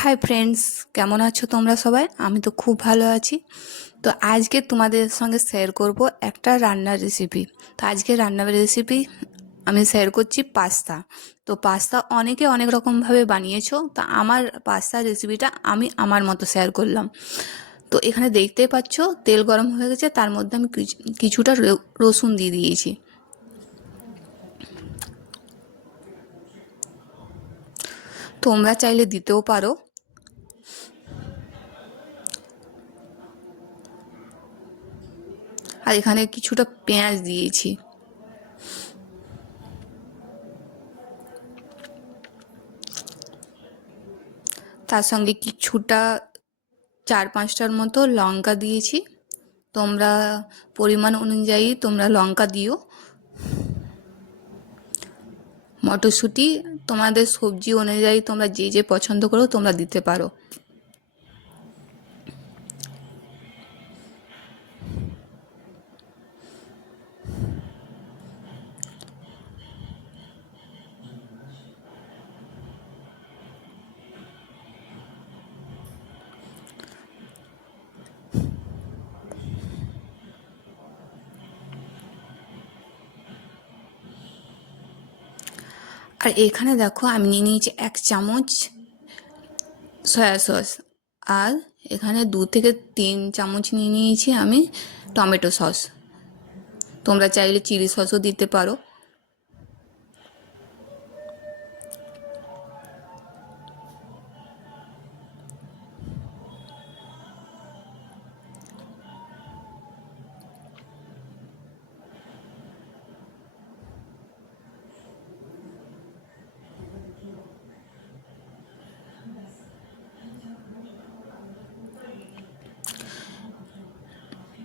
Hi friends, কেমন আছো তোমরা সবাই? আমি তো খুব ভালো আছি। তো আজকে তোমাদের সঙ্গে শেয়ার করব একটা রান্নার রেসিপি। তো আজকে রান্নার রেসিপি আমি শেয়ার করছি পাস্তা। তো পাস্তা অনেকে অনেক রকমভাবে বানিয়েছো, তো আমার পাস্তা রেসিপিটা আমি আমার মতো শেয়ার করলাম। তো এখানে দেখতেই পাচ্ছ তেল গরম হয়ে গেছে, তার মধ্যে আমি কিছুটা রসুন দিয়ে দিয়েছি। তোমরা চাইলে দিতেও পারো। আর এখানে কিছুটা পেঁয়াজ দিয়েছি। তার সঙ্গে কিছুটা 4-5টার মতো লঙ্কা দিয়েছি। তোমরা পরিমাণ অনুযায়ী তোমরা লঙ্কা দিও। মটরশুঁটি তোমাদের সবজি অনুযায়ী তোমরা যে যে পছন্দ করো তোমরা দিতে পারো। আর এখানে দেখো আমি নিয়ে নিয়েছি 1 চামচ সয়া সস। আর এখানে 2 থেকে 3 চামচ নিয়ে নিয়েছি আমি টমেটো সস। তোমরা চাইলে চিলি সসও দিতে পারো।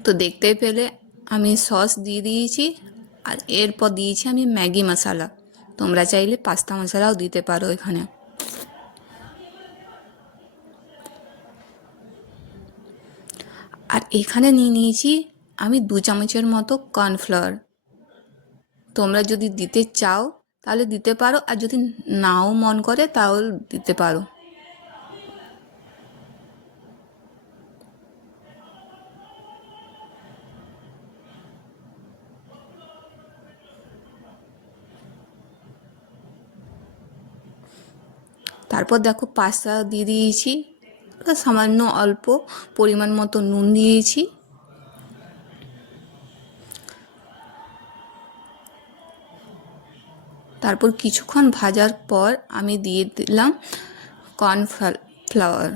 তো দেখতেই পেলে আমি সস দিয়ে দিয়েছি। আর এরপর দিয়েছি আমি ম্যাগি মশলা। তোমরা চাইলে পাস্তা মশলাও দিতে পারো এখানে। আর এখানে নিয়ে নিয়েছি আমি 2 চামচের মতো কর্নফ্লাওয়ার। তোমরা যদি দিতে চাও তাহলে দিতে পারো, আর যদি নাও মন করে তাহলে দিতে পারো। তারপর দেখো পাস্তা দিয়ে দিয়েছি, সামান্য অল্প পরিমাণ মতো নুন দিয়েছি। তারপর কিছুক্ষণ ভাজার পর আমি দিয়ে দিলাম কর্নফ্লাওয়ার।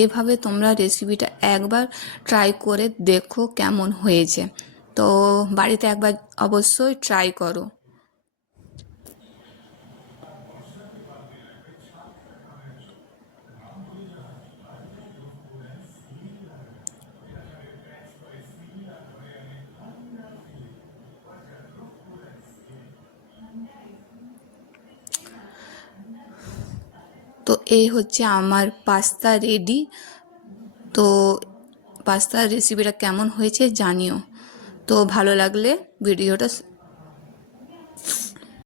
এভাবে তোমরা রেসিপিটা একবার ট্রাই করে দেখো কেমন হয়েছে। তো বাড়িতে একবার অবশ্যই ট্রাই করো। তো এই হচ্ছে আমার পাস্তা রেডি। তো পাস্তার রেসিপিটা কেমন হয়েছে জানিও। তো ভালো লাগলে ভিডিওটা